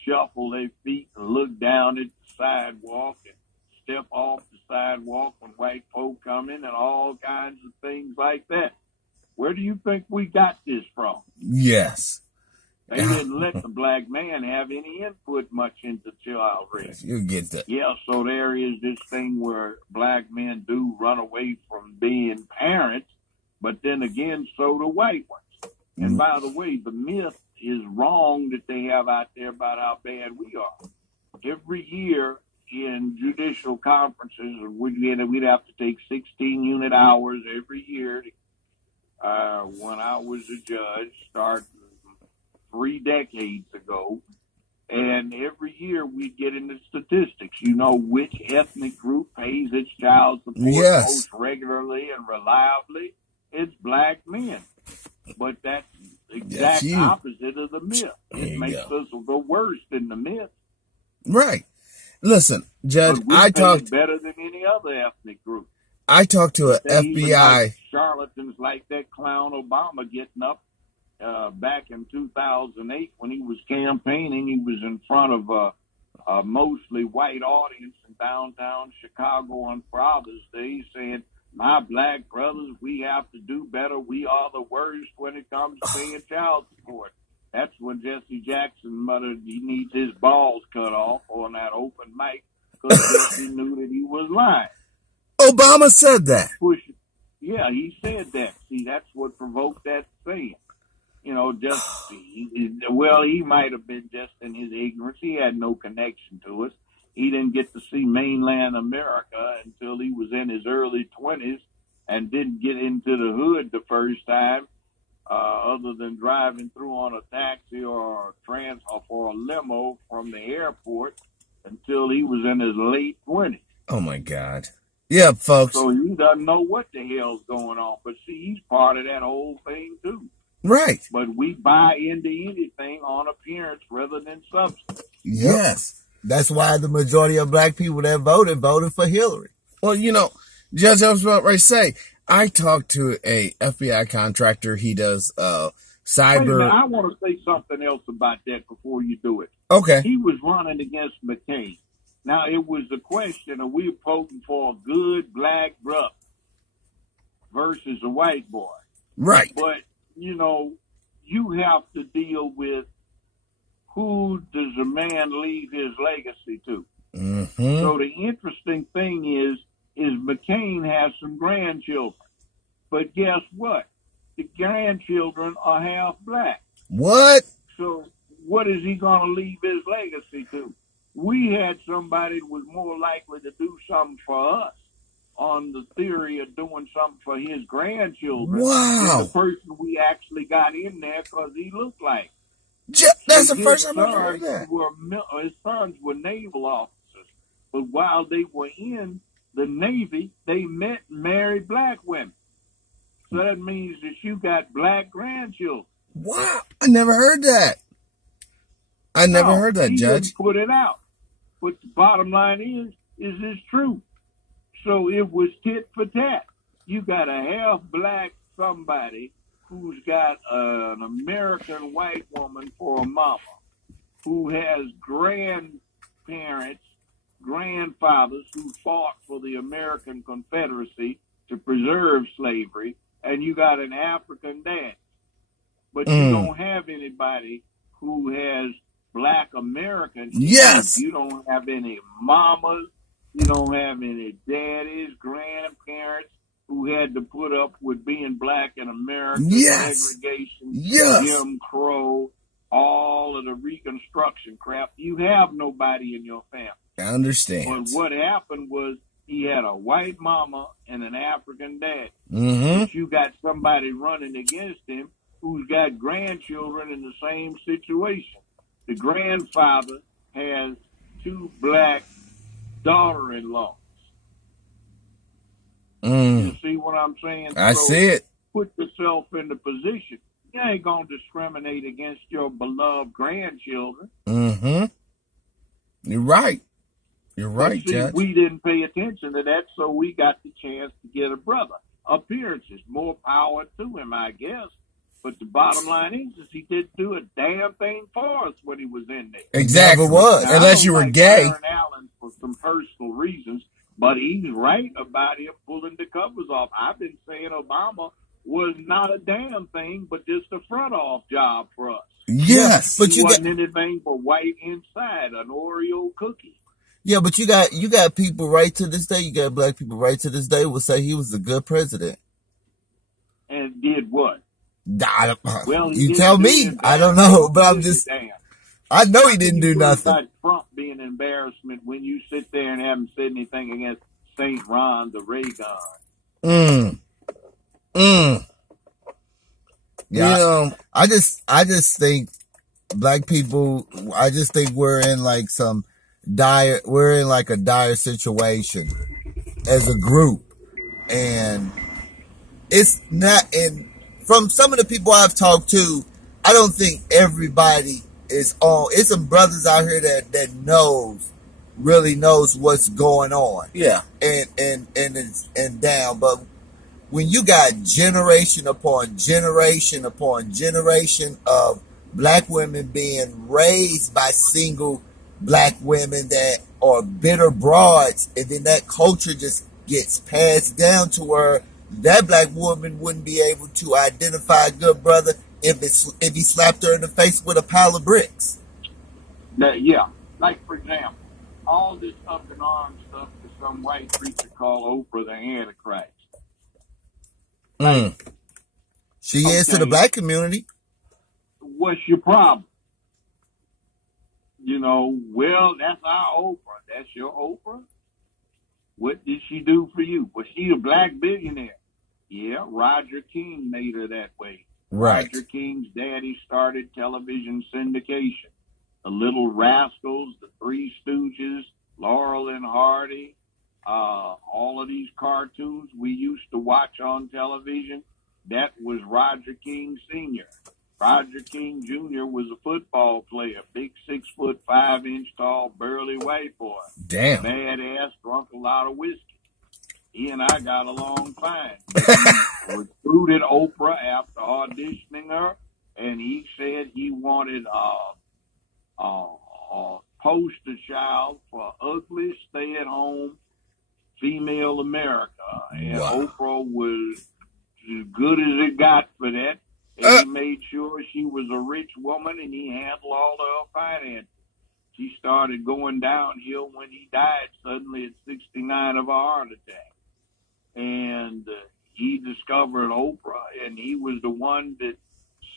shuffle their feet and look down at the sidewalk and step off the sidewalk when white folk come in and all kinds of things like that. Where do you think we got this from? Yes. They didn't let the black man have any input much into child raising. You get that. Yeah, so there is this thing where black men do run away from being parents, but then again, so do white ones. And by the way, the myth is wrong that they have out there about how bad we are. Every year in judicial conferences, we'd have to take 16 unit hours every year. When I was a judge, starting 3 decades ago, and every year we'd get into statistics. You know which ethnic group pays its child support most regularly and reliably? It's black men. But that's the exact opposite of the myth. It makes us the worst in the myth. Right. Listen, Judge, I talked better than any other ethnic group. I talked to an FBI like charlatans like that clown Obama getting up back in 2008 when he was campaigning. He was in front of a mostly white audience in downtown Chicago on Father's Day saying, my black brothers, we have to do better. We are the worst when it comes to paying child support. That's when Jesse Jackson muttered he needs his balls cut off on that open mic because Jesse knew that he was lying. Obama said that. Yeah, he said that. See, that's what provoked that saying. You know, he might have been just in his ignorance. He had no connection to us. He didn't get to see mainland America until he was in his early 20s and didn't get into the hood the first time, other than driving through on a taxi or a limo from the airport until he was in his late 20s. Oh, my God. Yeah, folks. So he doesn't know what the hell's going on. But see, he's part of that whole thing, too. Right. But we buy into anything on appearance rather than substance. Yes. That's why the majority of black people that voted for Hillary. Well, you know, Judge, I was about to say, I talked to a FBI contractor. He does cyber. I want to say something else about that before you do it. Okay. He was running against McCain. Now, it was the question of we voting for a good black brother versus a white boy. Right. But, you know, you have to deal with who does a man leave his legacy to. Mm-hmm. So the interesting thing is McCain has some grandchildren. But guess what? The grandchildren are half black. What? So what is he going to leave his legacy to? We had somebody that was more likely to do something for us on the theory of doing something for his grandchildren wow. than the person we actually got in there because he looked like. That's the first time I've heard that. His sons were naval officers, but while they were in the Navy, they met and married black women. So that means that you got black grandchildren. Wow, I never heard that. I never heard that, he Judge. Didn't put it out. But the bottom line is this true? So it was tit for tat. You got a half black somebody who's got an American white woman for a mama, who has grandparents, grandfathers who fought for the American Confederacy to preserve slavery, and you got an African dad. But you don't have anybody who has black Americans. Yes. You don't have any mamas. You don't have any daddies, grandparents who had to put up with being black in America, Yes. segregation, Yes. Jim Crow, all of the Reconstruction crap. You have nobody in your family. I understand. But what happened was he had a white mama and an African dad. Mm-hmm. But you got somebody running against him who's got grandchildren in the same situation. The grandfather has 2 black daughter-in-laws. You see what I'm saying? I see it. Put yourself in the position. You ain't going to discriminate against your beloved grandchildren. Mm-hmm. You're right. You're right, See, Judge. we didn't pay attention to that, so we got the chance to get a brother. Appearances, more power to him, I guess. But the bottom line is he didn't do a damn thing for us when he was in there. Exactly. Never was. Now, Unless you were gay. Aaron Allen for some personal reasons, but he's right about him pulling the covers off. I've been saying Obama was not a damn thing, but just a front-off job for us. Yes. But He you wasn't got, anything but white inside, an Oreo cookie. yeah, but you got people right to this day. You got black people right to this day will say he was a good president. And did what? Well, You tell me. I don't know, but I'm just. Damn. I know he didn't do nothing. About Trump being an embarrassment when you sit there and haven't said anything against St. Ron the Ray gun. Yeah, You know, I just think black people. I just think we're in like a dire situation as a group, and it's not. And from some of the people I've talked to, I don't think everybody is on. It's some brothers out here that really knows what's going on. yeah. And down. But when you got generation upon generation upon generation of black women being raised by single black women that are bitter broads, and then that culture just gets passed down to where that black woman wouldn't be able to identify a good brother if he slapped her in the face with a pile of bricks. Yeah, like for example, all this up in arms stuff to some white preacher called Oprah the Antichrist. She is to the black community. What's your problem? You know, well, that's our Oprah. That's your Oprah? What did she do for you? Was she a black billionaire? Yeah, Roger King made her that way. Right. Roger King's daddy started television syndication. The Little Rascals, the Three Stooges, Laurel and Hardy, all of these cartoons we used to watch on television, that was Roger King Sr. Roger King Jr. was a football player, big 6'5" tall, burly white boy. Damn. Badass, drunk a lot of whiskey. He and I got along fine. He recruited Oprah after auditioning her, and he said he wanted a poster child for ugly, stay-at-home female America. And Oprah was as good as it got for that. And he made sure she was a rich woman, and he handled all of her finances. She started going downhill when he died suddenly at 69 of a heart attack. And he discovered Oprah, and he was the one that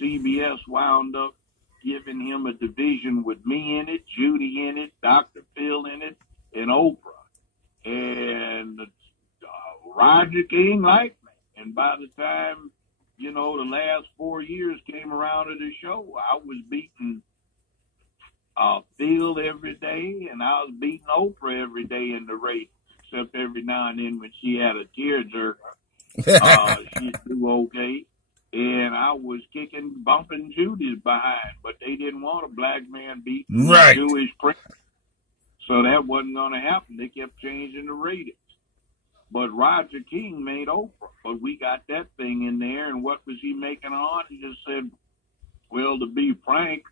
CBS wound up giving him a division with me in it, Judy in it, Dr. Phil in it, and Oprah. And Roger King liked me. And by the time, you know, the last 4 years came around to the show, I was beating Phil every day, and I was beating Oprah every day in the ratings, except every now and then when she had a tearjerker, she'd do okay. And I was bumping Judy's behind, but they didn't want a black man beating Jewish prince. So that wasn't going to happen. They kept changing the ratings. But Roger King made Oprah. But we got that thing in there, and what was he making on? He just said, well, to be frank,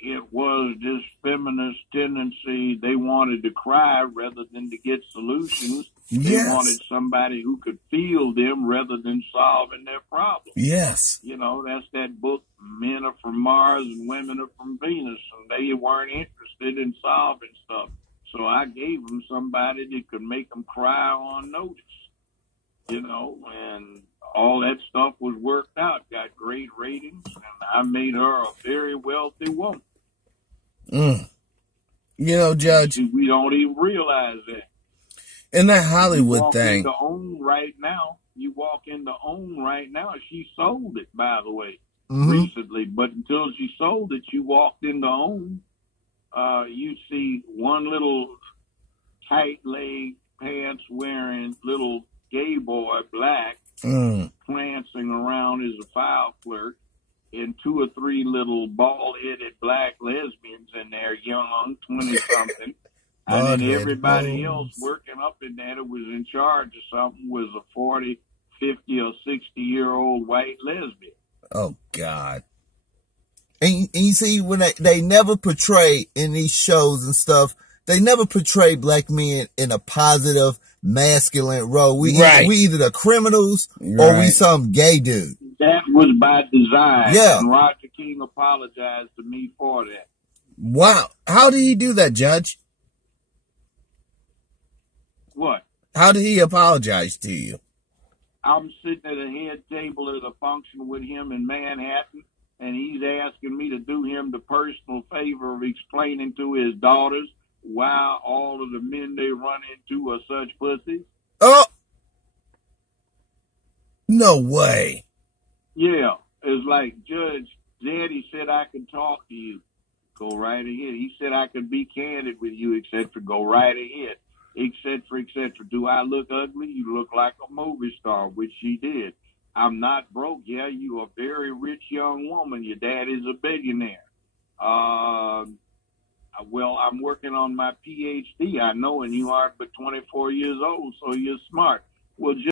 it was this feminist tendency. They wanted to cry rather than to get solutions. They wanted somebody who could feel them rather than solving their problems. Yes. You know, that's that book, Men Are From Mars and Women Are From Venus, and they weren't interested in solving stuff. So So I gave them somebody that could make them cry on notice, you know, and all that stuff was worked out, got great ratings, and I made her a very wealthy woman. You know, Judge, We don't even realize that. in that Hollywood thing. You walk into OWN right now. She sold it, by the way, recently. But until she sold it, you walked into OWN. You see one little tight leg pants wearing little gay boy, black, prancing around as a foul flirt, and 2 or 3 little bald-headed black lesbians in there, young, 20-something. And then everybody else working up in there that was in charge of something was a 40, 50, or 60-year-old white lesbian. Oh, God. And you see, when they never portray in these shows and stuff, they never portray black men in a positive, masculine role. We either the criminals or we some gay dude. That was by design. Yeah. And Roger King apologized to me for that. Wow. How did he do that, Judge? What? How did he apologize to you? I'm sitting at a head table at a function with him in Manhattan, and he's asking me to do him the personal favor of explaining to his daughters why all of the men they run into are such pussies. Oh! No way. Yeah. It's like, Judge, Daddy said I could talk to you. Go right ahead. He said I could be candid with you, etc. Go right ahead. Etc., etc. Do I look ugly? You look like a movie star, which she did. I'm not broke. Yeah, you a very rich young woman. Your dad is a billionaire. Well, I'm working on my PhD. I know, and you are but 24 years old, so you're smart. Well,